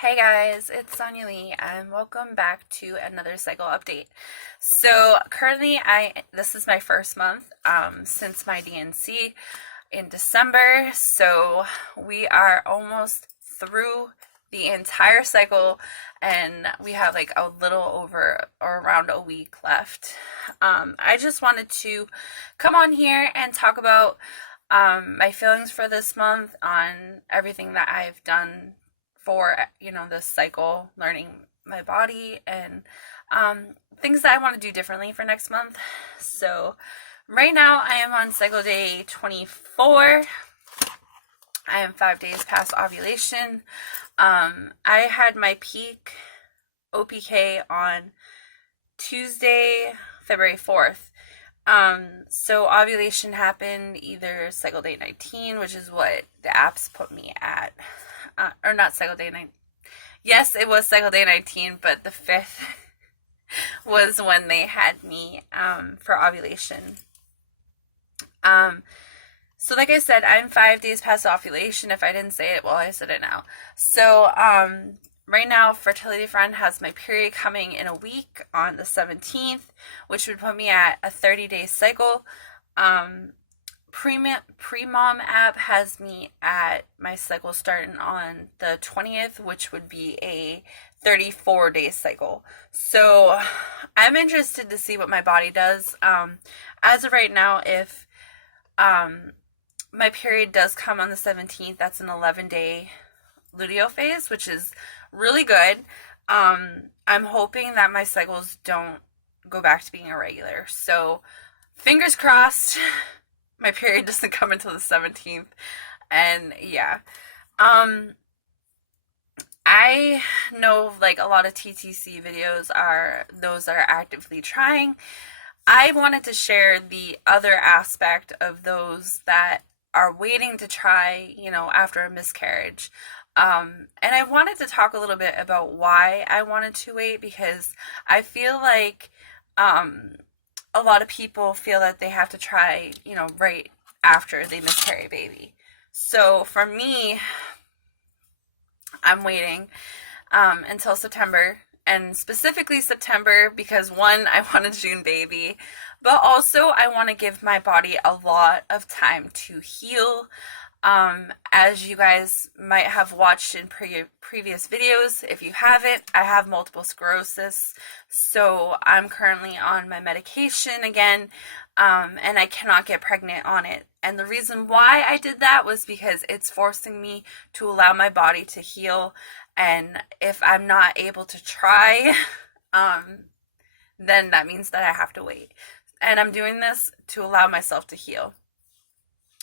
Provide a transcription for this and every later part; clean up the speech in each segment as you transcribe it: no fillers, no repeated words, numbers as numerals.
Hey guys, it's Sonja-Leigh and welcome back to another cycle update. So currently this is my first month since my DNC in December. So we are almost through the entire cycle and we have like a little over or around a week left. I just wanted to come on here and talk about my feelings for this month on everything that I've done for this cycle, learning my body and things that I want to do differently for next month. So right now I am on cycle day 24. I am 5 days past ovulation. I had my peak OPK on Tuesday, February 4th. So ovulation happened either cycle day 19, which is what the apps put me at. Or not cycle day 9. Yes, it was cycle day 19, but the 5th was when they had me for ovulation. So like I said, I'm 5 days past ovulation. If I didn't say it, well, I said it now. So right now, Fertility Friend has my period coming in a week on the 17th, which would put me at a 30-day cycle. Pre-Mom app has me at my cycle starting on the 20th, which would be a 34-day cycle. So I'm interested to see what my body does. As of right now, if my period does come on the 17th, that's an 11-day luteal phase, which is really good. I'm hoping that my cycles don't go back to being irregular. So fingers crossed my period doesn't come until the 17th. And yeah. I know like a lot of TTC videos are those that are actively trying. I wanted to share the other aspect of those that are waiting to try, after a miscarriage. And I wanted to talk a little bit about why I wanted to wait, because I feel like a lot of people feel that they have to try, right after they miscarry a baby. So for me, I'm waiting until September, and specifically September because one, I want a June baby, but also I want to give my body a lot of time to heal. As you guys might have watched in previous videos, if you haven't, I have multiple sclerosis, so I'm currently on my medication again, and I cannot get pregnant on it. And the reason why I did that was because it's forcing me to allow my body to heal, and if I'm not able to try, then that means that I have to wait. And I'm doing this to allow myself to heal.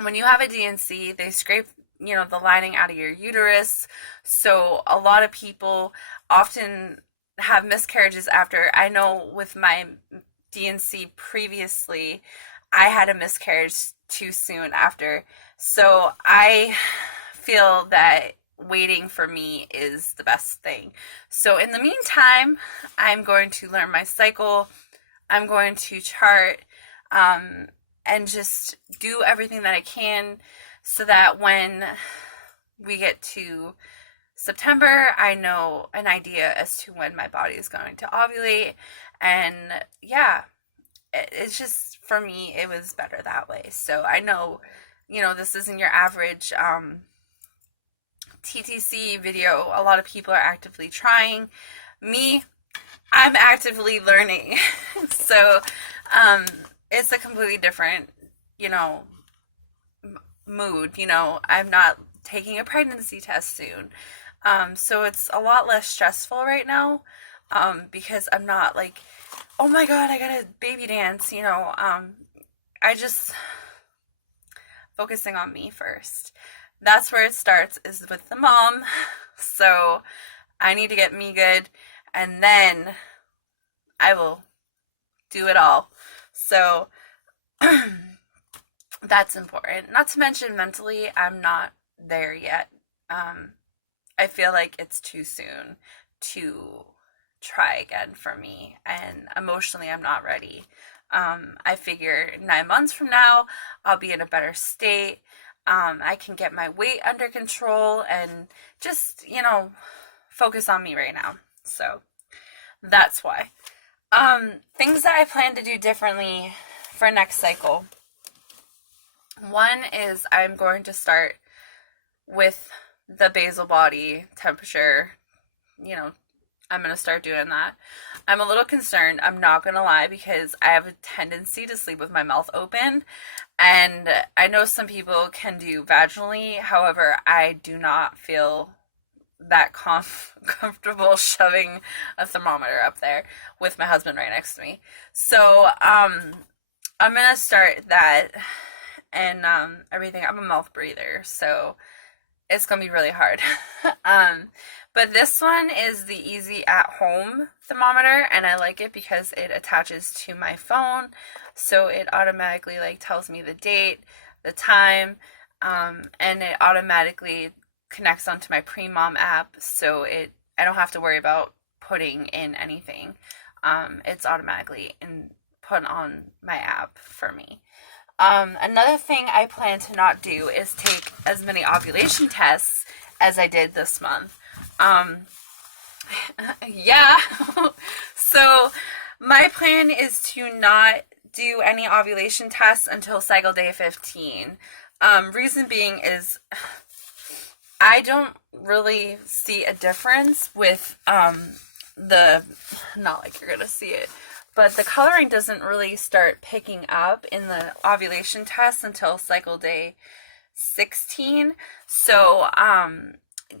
When you have a DNC, they scrape, the lining out of your uterus. So a lot of people often have miscarriages after. I know with my DNC previously, I had a miscarriage too soon after. So I feel that waiting for me is the best thing. So in the meantime, I'm going to learn my cycle. I'm going to chart, and just do everything that I can so that when we get to September, I know an idea as to when my body is going to ovulate. And yeah, it's just, for me, it was better that way. So I know, this isn't your average TTC video. A lot of people are actively trying. Me, I'm actively learning. So it's a completely different, mood. I'm not taking a pregnancy test soon. So it's a lot less stressful right now, because I'm not like, oh my God, I gotta baby dance, I just focusing on me first. That's where it starts, is with the mom. So I need to get me good, and then I will do it all. So that's important. Not to mention mentally, I'm not there yet. I feel like it's too soon to try again for me, and emotionally, I'm not ready. I figure 9 months from now, I'll be in a better state. I can get my weight under control and just, focus on me right now. So that's why. Things that I plan to do differently for next cycle. One is I'm going to start with the basal body temperature. You know, I'm going to start doing that. I'm a little concerned, I'm not going to lie, because I have a tendency to sleep with my mouth open. And I know some people can do vaginally. However, I do not feel that comfortable shoving a thermometer up there with my husband right next to me. So, I'm going to start that and everything. I'm a mouth breather, so it's going to be really hard. But this one is the Easy at Home thermometer, and I like it because it attaches to my phone, so it automatically like tells me the date, the time, and it automatically connects onto my Pre-Mom app, so I don't have to worry about putting in anything. It's automatically put on my app for me. Another thing I plan to not do is take as many ovulation tests as I did this month. Yeah. So my plan is to not do any ovulation tests until cycle day 15. Reason being is I don't really see a difference with not like you're gonna see it, but the coloring doesn't really start picking up in the ovulation test until cycle day 16. So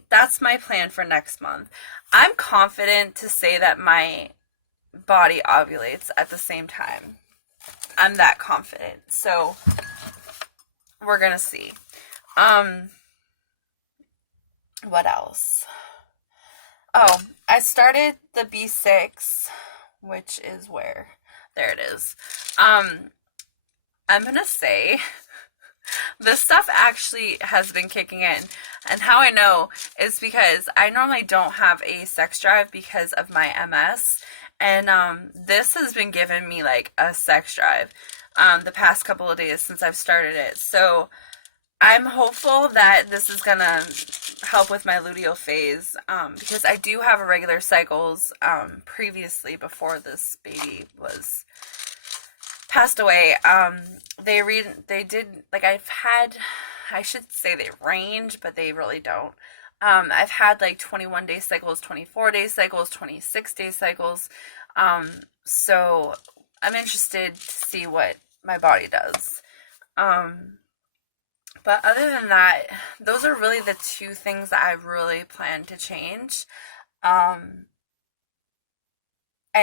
that's my plan for next month. I'm confident to say that my body ovulates at the same time. I'm that confident. So we're gonna see. What else? Oh, I started the B6, which is where? There it is. I'm gonna say this stuff actually has been kicking in. And how I know is because I normally don't have a sex drive because of my MS. And this has been giving me like a sex drive the past couple of days since I've started it. So I'm hopeful that this is going to help with my luteal phase because I do have irregular cycles previously before this baby was passed away. They did, like I should say they range, but they really don't. I've had like 21-day cycles, 24-day cycles, 26-day cycles. So I'm interested to see what my body does. But other than that, those are really the two things that I really plan to change. I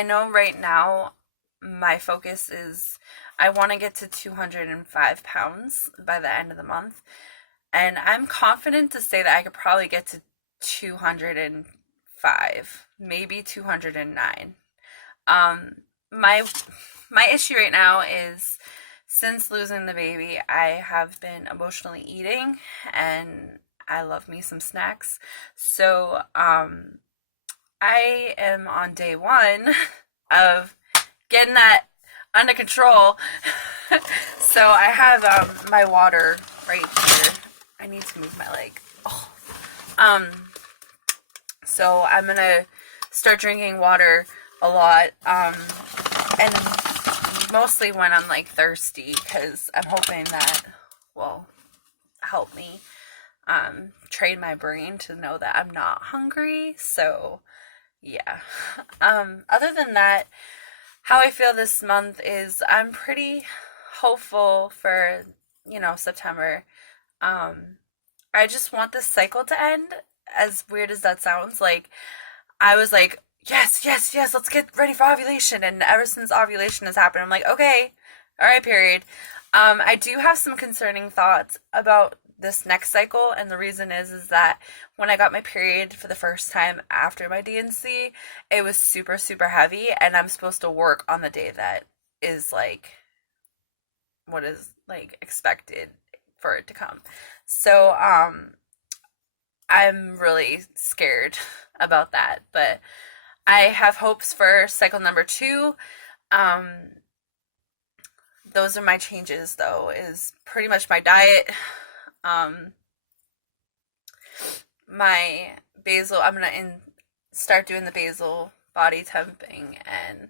know right now my focus is I want to get to 205 pounds by the end of the month. And I'm confident to say that I could probably get to 205, maybe 209. My issue right now is since losing the baby, I have been emotionally eating, and I love me some snacks. So I am on day one of getting that under control. So I have my water right here. I need to move my leg. Oh. So I'm gonna start drinking water a lot, and mostly when I'm like thirsty, because I'm hoping that will help me train my brain to know that I'm not hungry. So yeah. Other than that, how I feel this month is I'm pretty hopeful for, September. I just want this cycle to end, as weird as that sounds. Like, I was like, yes, let's get ready for ovulation. And ever since ovulation has happened, I'm like, okay, all right, period. I do have some concerning thoughts about this next cycle, and the reason is that when I got my period for the first time after my DNC, it was super, super heavy, and I'm supposed to work on the day that is like what is like expected for it to come. So I'm really scared about that, but I have hopes for cycle number 2. Those are my changes, though, is pretty much my diet. My basal, start doing the basal body temping and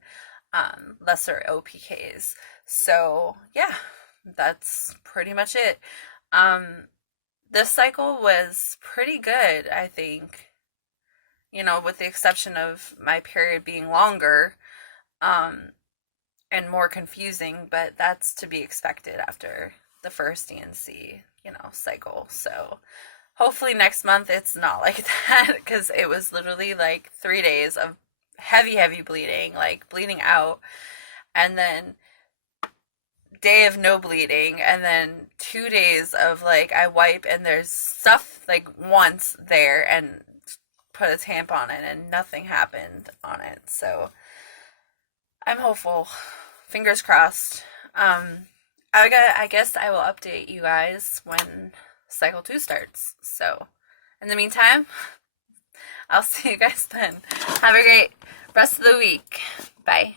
lesser OPKs. So yeah, that's pretty much it. This cycle was pretty good, I think, with the exception of my period being longer, and more confusing, but that's to be expected after the first DNC, cycle. So hopefully next month it's not like that, because it was literally like 3 days of heavy bleeding, like bleeding out, and then day of no bleeding, and then 2 days of like I wipe and there's stuff like once there and put a tampon on it and nothing happened on it. So I'm hopeful. Fingers crossed. I guess I will update you guys when cycle 2 starts. So in the meantime, I'll see you guys then. Have a great rest of the week. Bye.